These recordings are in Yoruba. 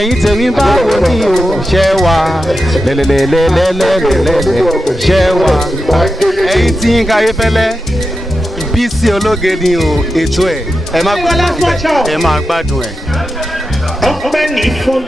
ẹ̀yin tèmi báwo ni o ṣẹ́ wa lẹ́lẹ́lẹ́lẹ́lẹ́lẹ́lẹ́ ṣẹ́ wa ẹ̀yin tí Yínká Ayéfẹ́lẹ́ Bisi ológe ni o ètò ẹ̀ ẹ máa gbádùn ẹ̀. ọpẹ́ ní fún.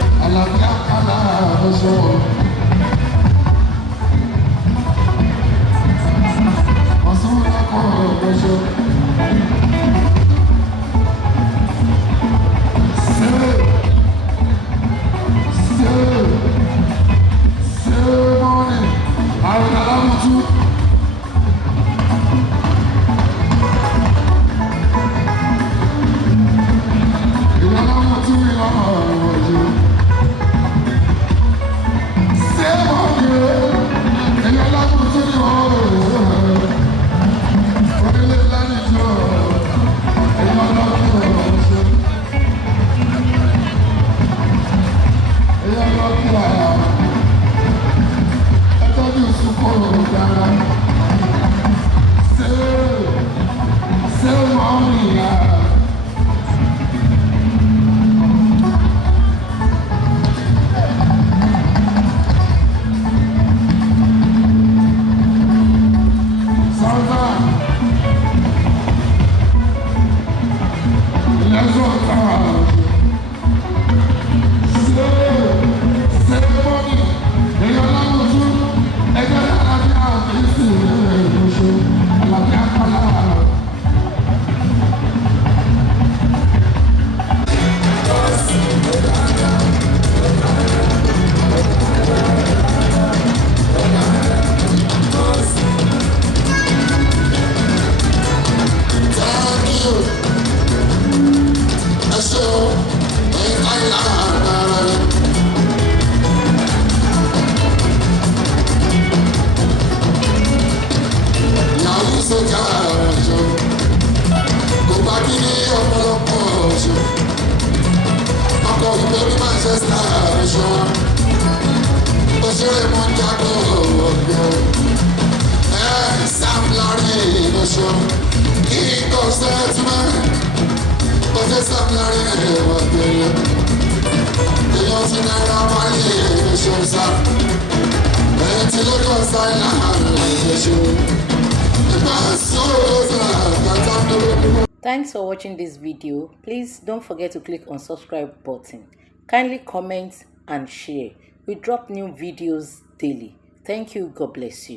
Thanks for watching this video. Please don't forget to click on subscribe button. Kindly comment and share. We drop new videos daily. Thank you. God bless you.